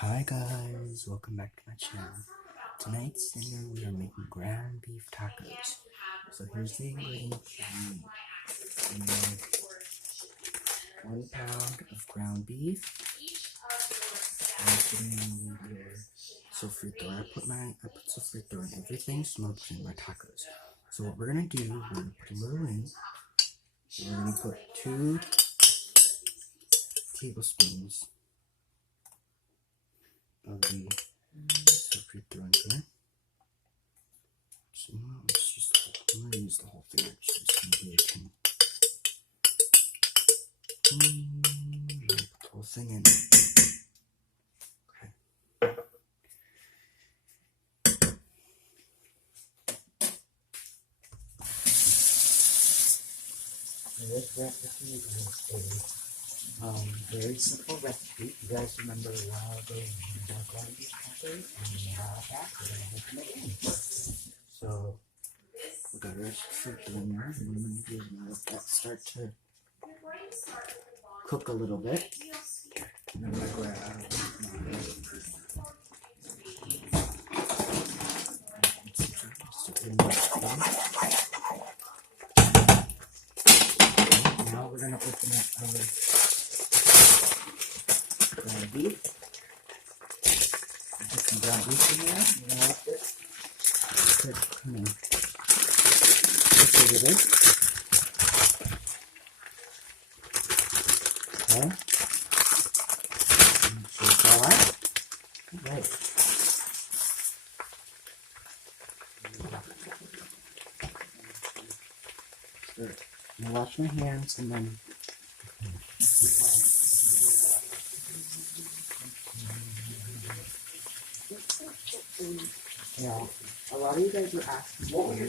Hi guys, welcome back to my channel. Tonight's dinner we are making ground beef tacos. So here's the ingredients you need. 1 pound of ground beef. And you need your sofrito. I put sofrito in everything, so I'm putting my tacos. So what we're gonna do, we're gonna put a little in. We're gonna put 2 tablespoons of the sofrito in here. So let's use I'm gonna use the whole thing. Actually, it's gonna be a tin. Put the whole thing in. Okay. This recipe is a very simple recipe. You guys remember a while ago when we had ground beef tacos, and we had that. We're gonna make them again. So we got our sofrito in there, and what I'm gonna do is let that start to cook a little bit. And I'm gonna grab now we're gonna open up our ground beef. Put some ground beef in there. You know what this? Come on. Just a little bit. Okay. Make sure it's all right. All right. I'm gonna wash my hands and then now a lot of you guys are asking what was your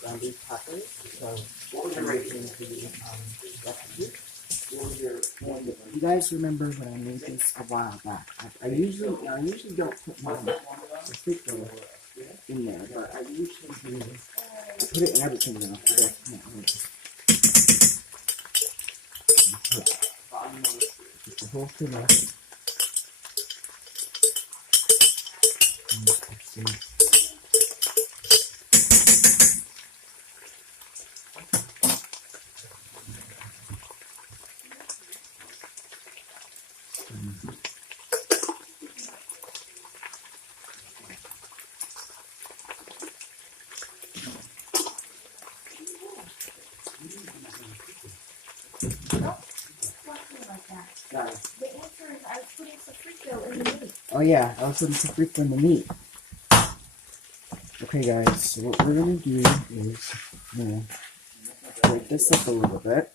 ground beef tacos, so I'm making the recipe. And you guys remember when I made this a while back? I usually don't put my sofrito in there, but I usually do. I put it in everything now. Put the whole thing up. The answer is I was putting sofrito in the meat. Oh yeah, I was putting sofrito in the meat. Okay guys, so what we're gonna do is break this up a little bit.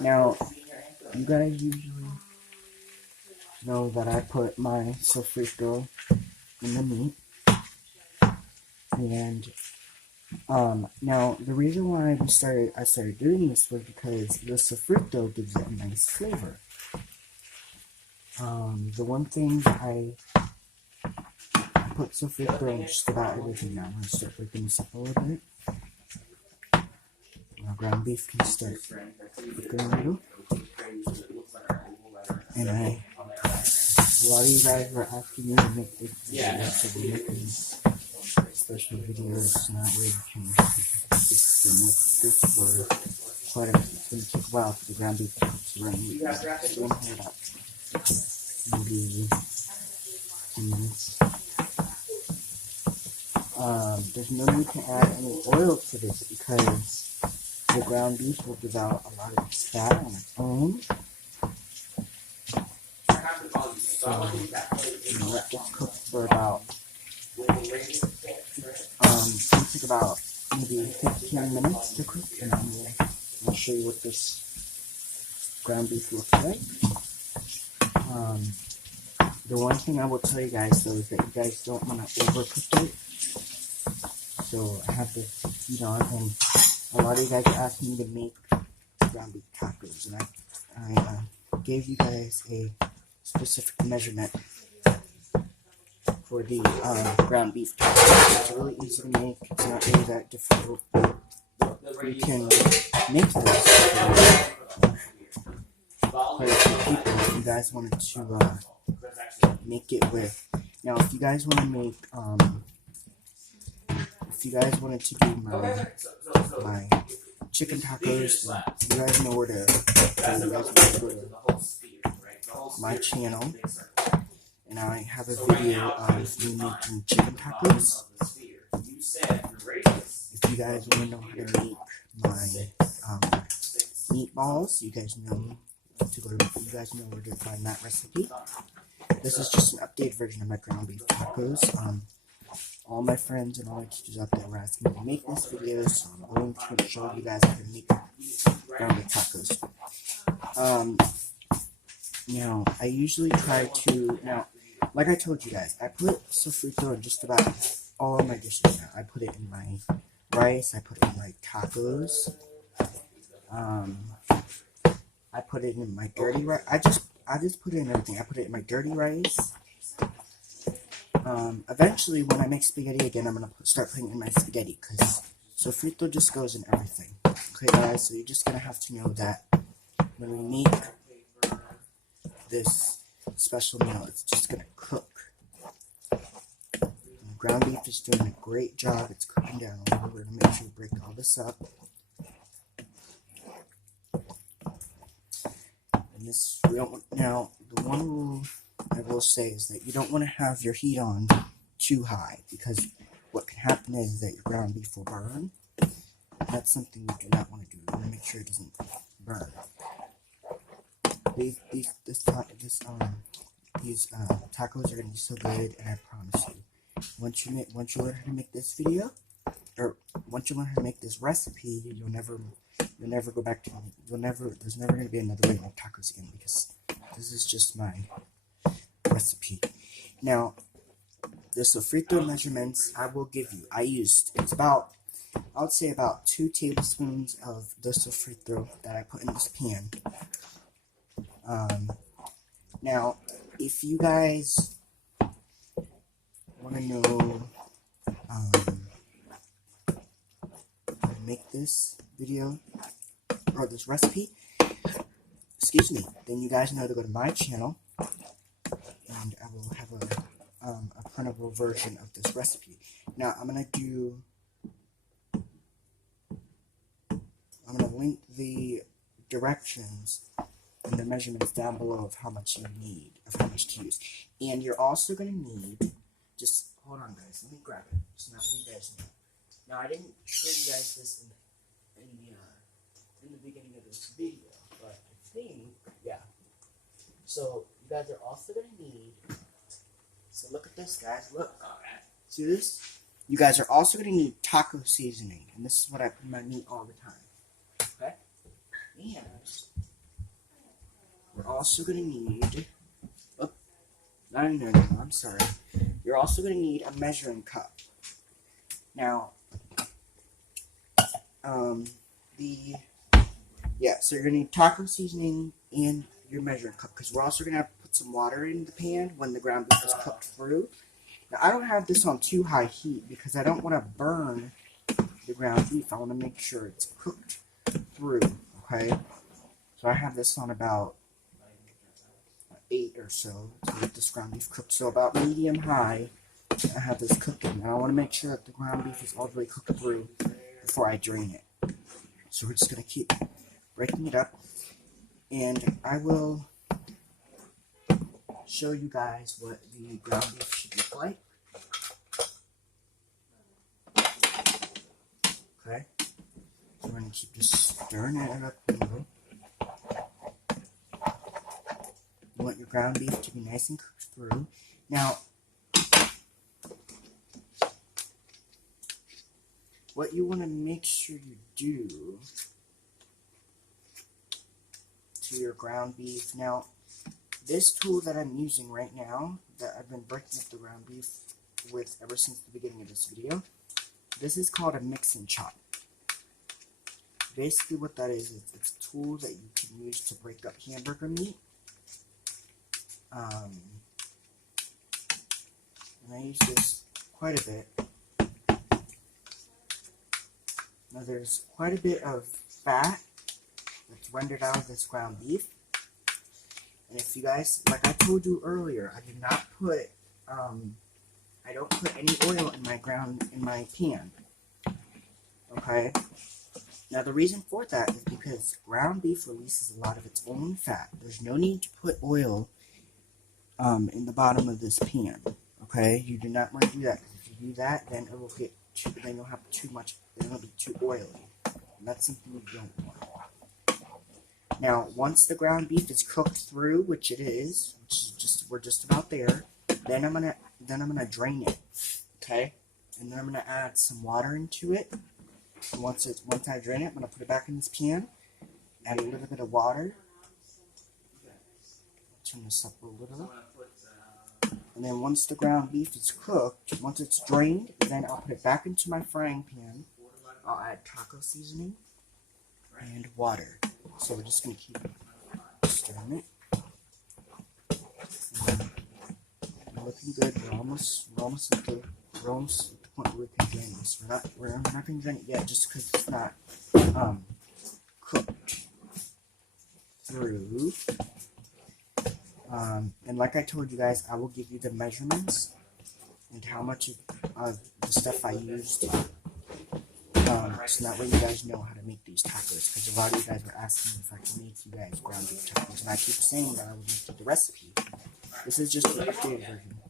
Now, you guys usually know that I put my sofrito in the meat. And now the reason why I started doing this was because the sofrito gives it a nice flavor. The one thing I put sofrito in just about everything now. I'm gonna start breaking this up a little bit. Now ground beef can start cooking a little. And a lot of you guys were asking me to make this video, so we're making special videos now where you can this for quite a it's gonna take a while for the ground beef to cook around. You won't hear that maybe 10 minutes. There's no need to add any oil to this because the ground beef will give out a lot of its fat on its own. So, let this cook for about it'll take about maybe 15 minutes to cook, and then I'll show you what this ground beef looks like. The one thing I will tell you guys though is that you guys don't want to overcook it. So I have this heat on, and a lot of you guys are asking me to make ground beef tacos, and I gave you guys a specific measurement for the ground beef tacos. It's really easy to make. It's not really that difficult. You can make this quite a few people if you guys wanted to make it with. Now, if you guys want to make, if you guys wanted to do my chicken tacos, you guys know where to. You guys know to go to my channel, and I have a video of me making chicken tacos. If you guys want to know how to make my meatballs, you guys know to go to. You guys know where to find that recipe. This is just an updated version of my ground beef tacos. All my friends and all my teachers out there were asking me to make this video, so I'm going to show you guys how to make ground beef tacos. Now, I usually try to, like I told you guys, I put sofrito in just about all of my dishes now. I put it in my rice, I put it in my tacos, I put it in my dirty rice. I just put it in everything. I put it in my dirty rice. Eventually, when I make spaghetti again, I'm going to start putting it in my spaghetti, because sofrito just goes in everything. Okay, guys, so you're just going to have to know that when we make this special meal, it's just going to cook. And ground beef is doing a great job. It's cooking down. We're going to make sure we break all this up. And this, we don't want, now, the one rule I will say is that you don't want to have your heat on too high, because what can happen is that your ground beef will burn. That's something you do not want to do. You want to make sure it doesn't burn. These tacos are going to be so good, and I promise you, once you learn how to make this video, or once you learn how to make this recipe, you'll never go back to, there's never going to be another way to make tacos again, because this is just my recipe. Now, the sofrito measurements I will give you, I would say about 2 tablespoons of the sofrito that I put in this pan. Now, if you guys want to know how to make this video, or this recipe, excuse me, then you guys know to go to my channel, and I will have a printable version of this recipe. Now, I'm going to link the directions and the measurements down below of how much you need, of how much to use. And you're also going to need, just hold on guys, let me grab it, so now you guys know. Now, I didn't show you guys this in the beginning of this video, but I think, yeah. So, you guys are also going to need, so look at this guys, look, see this? You guys are also going to need taco seasoning, and this is what I put in my meat all the time, okay? And we're also going to need, oh, no, I'm sorry. You're also going to need a measuring cup. Now, so you're going to need taco seasoning and your measuring cup, because we're also going to have to put some water in the pan when the ground beef is cooked through. Now, I don't have this on too high heat because I don't want to burn the ground beef. I want to make sure it's cooked through, okay? So I have this on about 8 or so to get this ground beef cooked. So about medium high, I have this cooking. And I want to make sure that the ground beef is all the way cooked through before I drain it. So we're just going to keep breaking it up. And I will show you guys what the ground beef should look like. Okay. So we're going to keep just stirring it up a little. You want your ground beef to be nice and cooked through. Now, what you want to make sure you do to your ground beef. Now, this tool that I'm using right now, that I've been breaking up the ground beef with ever since the beginning of this video, this is called a mix and chop. Basically what that is, it's a tool that you can use to break up hamburger meat. And I use this quite a bit. Now there's quite a bit of fat that's rendered out of this ground beef. And if you guys, like I told you earlier, I did not put, I don't put any oil in my pan. Okay? Now the reason for that is because ground beef releases a lot of its own fat. There's no need to put oil in the bottom of this pan. Okay? You do not want to do that. If you do that, then it will get then you'll have too much, then it'll be too oily. And that's something you don't want. Now, once the ground beef is cooked through, which it is, we're just about there, then I'm gonna drain it. Okay? And then I'm gonna add some water into it. And once I drain it, I'm gonna put it back in this pan. Add a little bit of water. Turn this up a little. And then once the ground beef is cooked, once it's drained, then I'll put it back into my frying pan. I'll add taco seasoning and water. So we're just gonna keep stirring it. We're looking good. We're almost at the point where we can drain this. We're not gonna drain it yet, just because it's not cooked through. And like I told you guys, I will give you the measurements and how much of the stuff I used. So that way you guys know how to make these tacos. Because a lot of you guys were asking if I can make you guys ground beef tacos. And I keep saying that I will make you the recipe. This is just the updated version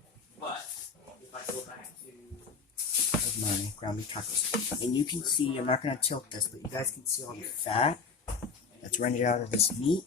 of my ground beef tacos. And you can see, I'm not going to tilt this, but you guys can see all the fat that's rendered out of this meat.